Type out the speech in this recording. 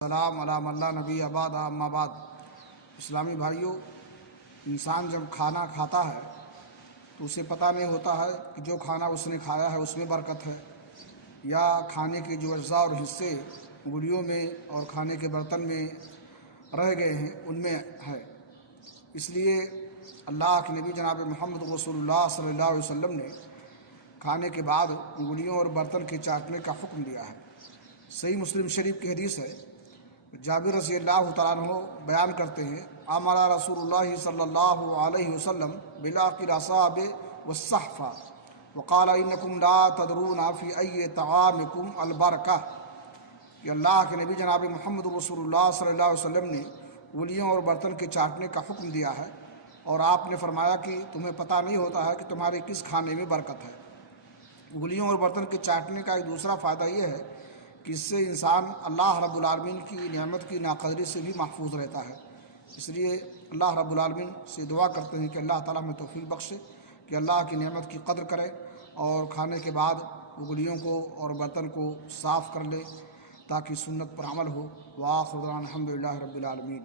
سلام علام اللہ نبی آباد اما بعد۔ اسلامی بھائیوں، انسان جب کھانا کھاتا ہے تو اسے پتہ نہیں ہوتا ہے کہ جو کھانا اس نے کھایا ہے اس میں برکت ہے، یا کھانے کے جو اجزاء اور حصے انگلیوں میں اور کھانے کے برتن میں رہ گئے ہیں ان میں ہے۔ اس لیے اللہ کے نبی جناب محمد رسول اللہ صلی اللہ علیہ وسلم نے کھانے کے بعد انگلیوں اور برتن کے چاٹنے کا حکم دیا ہے۔ صحیح مسلم شریف کی حدیث ہے، جابر رضی اللہ تعالیٰ عنہ بیان کرتے ہیں، امر رسول اللہ صلی اللہ علیہ وسلم بلاق الاصاب والصحفہ وقال انکم لا تدرون فی ای طعامکم البرکہ، کہ اللہ کے نبی جناب محمد رسول اللہ صلی اللہ علیہ وسلم نے انگلیوں اور برتن کے چاٹنے کا حکم دیا ہے، اور آپ نے فرمایا کہ تمہیں پتہ نہیں ہوتا ہے کہ تمہارے کس کھانے میں برکت ہے۔ انگلیوں اور برتن کے چاٹنے کا ایک دوسرا فائدہ یہ ہے کہ اس سے انسان اللہ رب العالمین کی نعمت کی ناقدری سے بھی محفوظ رہتا ہے۔ اس لیے اللہ رب العالمین سے دعا کرتے ہیں کہ اللہ تعالیٰ ہمیں توفیق بخشے کہ اللہ کی نعمت کی قدر کرے اور کھانے کے بعد انگلیوں کو اور برتن کو صاف کر لے تاکہ سنت پر عمل ہو۔ وآخر دعوانا الحمدللہ رب العالمین۔